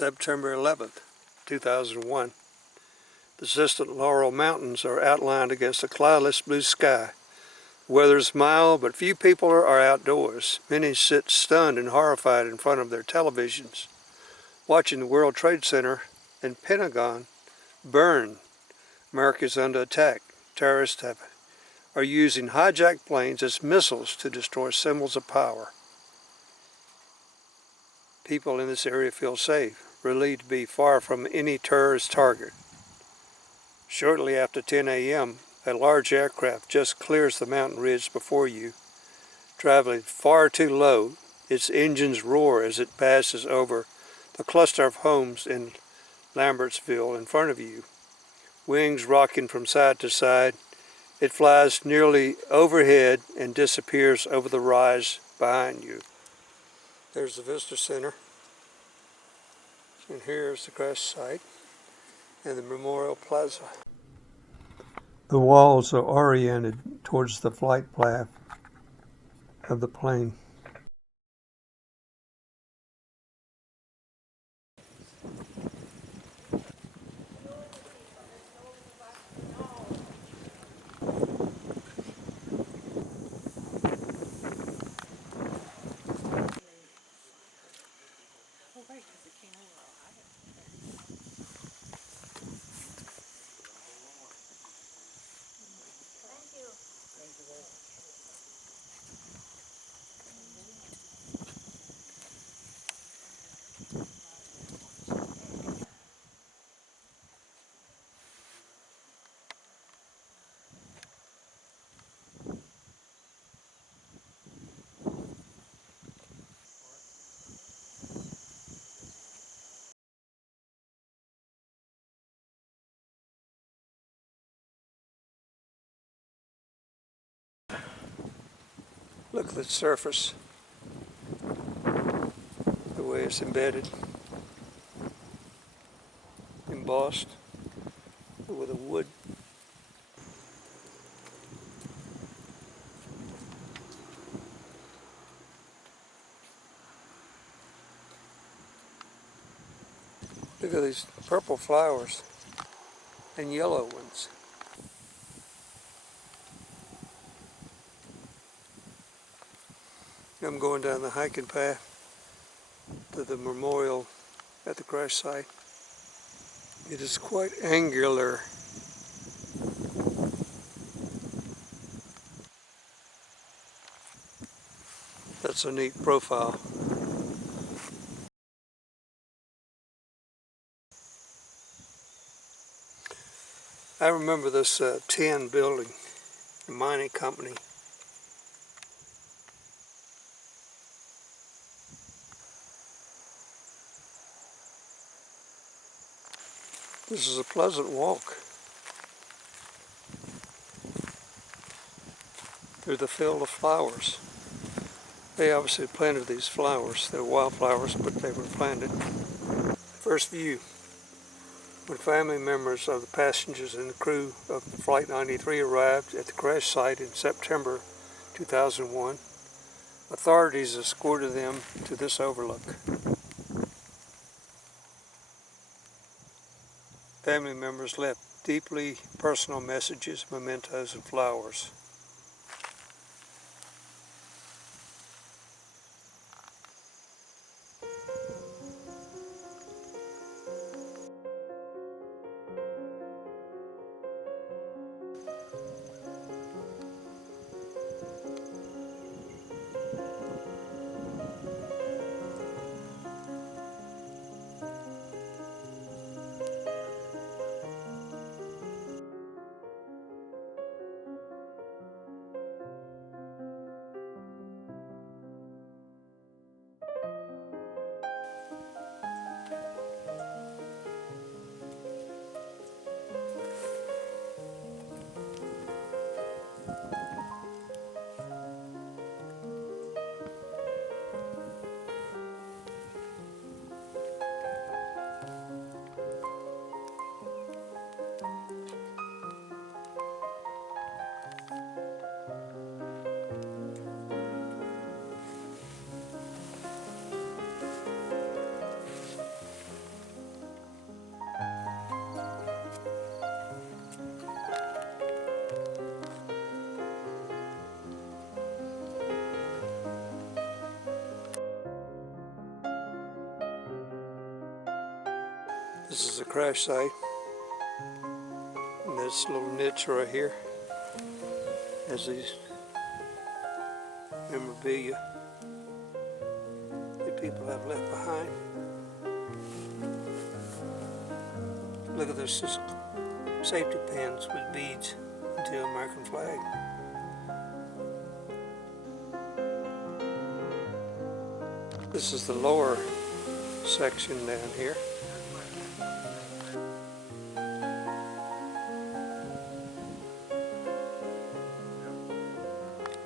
September 11th, 2001. The distant Laurel Mountains are outlined against a cloudless blue sky. The weather is mild, but few people are outdoors. Many sit stunned and horrified in front of their televisions, watching the World Trade Center and Pentagon burn. America is under attack. Terrorists are using hijacked planes as missiles to destroy symbols of power. People in this area feel safe, relieved to be far from any terrorist target. Shortly after 10 a.m., a large aircraft just clears the mountain ridge before you. Traveling far too low, its engines roar as it passes over the cluster of homes in Lambertsville in front of you. Wings rocking from side to side, it flies nearly overhead and disappears over the rise behind you. There's the visitor center, and here's the crash site and the Memorial Plaza. The walls are oriented towards the flight path of the plane. Look at the surface, the way it's embedded, embossed with a wood. Look at these purple flowers and yellow ones. I'm going down the hiking path to the memorial at the crash site. It is quite angular. That's a neat profile. I remember this tin building, a mining company. This is a pleasant walk through the field of flowers. They obviously planted these flowers. They're wildflowers, but they were planted. First view, when family members of the passengers and the crew of Flight 93 arrived at the crash site in September 2001, authorities escorted them to this overlook. Family members left deeply personal messages, mementos, and flowers. This is a crash site, and this little niche right here has these memorabilia that people have left behind. Look at this, safety pins with beads into the American flag. This is the lower section down here.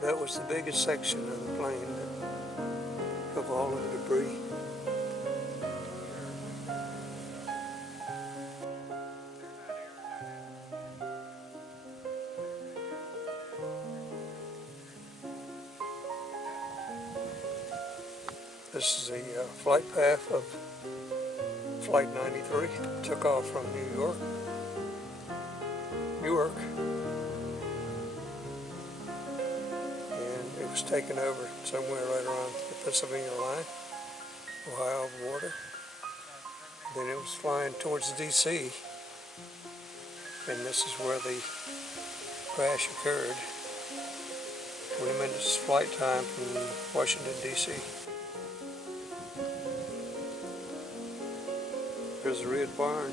That was the biggest section of the plane of all of the debris. This is the flight path of Flight 93. Took off from Newark, and it was taken over somewhere right around the Pennsylvania line, Ohio border. Then it was flying towards DC, and this is where the crash occurred. 20 minutes flight time from Washington, DC. There's the red barn.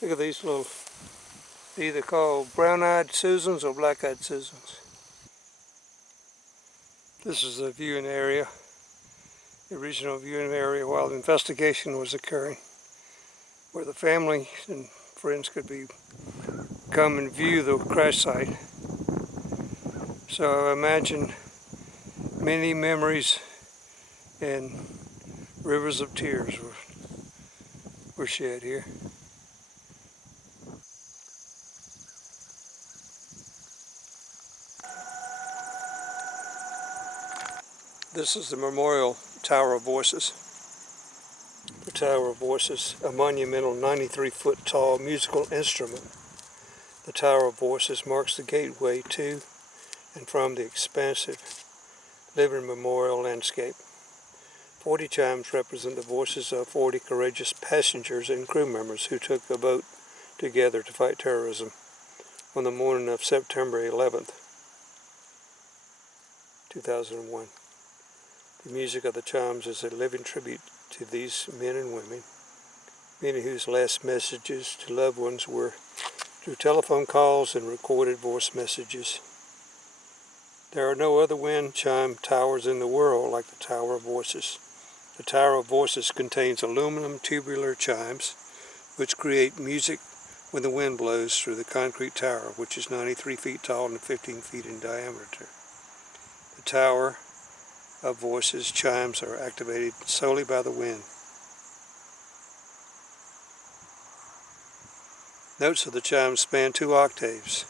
Look at these little, either called brown-eyed Susans or black-eyed Susans. This is the viewing area, the original viewing area while the investigation was occurring, where the family and friends could come and view the crash site. So imagine many memories and rivers of tears were shed here. This is the Memorial Tower of Voices. The Tower of Voices, a monumental 93-foot tall musical instrument. The Tower of Voices marks the gateway to and from the expansive living memorial landscape. 40 chimes represent the voices of 40 courageous passengers and crew members who took a boat together to fight terrorism on the morning of September 11th, 2001. The music of the chimes is a living tribute to these men and women, many whose last messages to loved ones were through telephone calls and recorded voice messages. There are no other wind chime towers in the world like the Tower of Voices. The Tower of Voices contains aluminum tubular chimes which create music when the wind blows through the concrete tower, which is 93 feet tall and 15 feet in diameter. The Tower of Voices chimes are activated solely by the wind. Notes of the chimes span 2 octaves.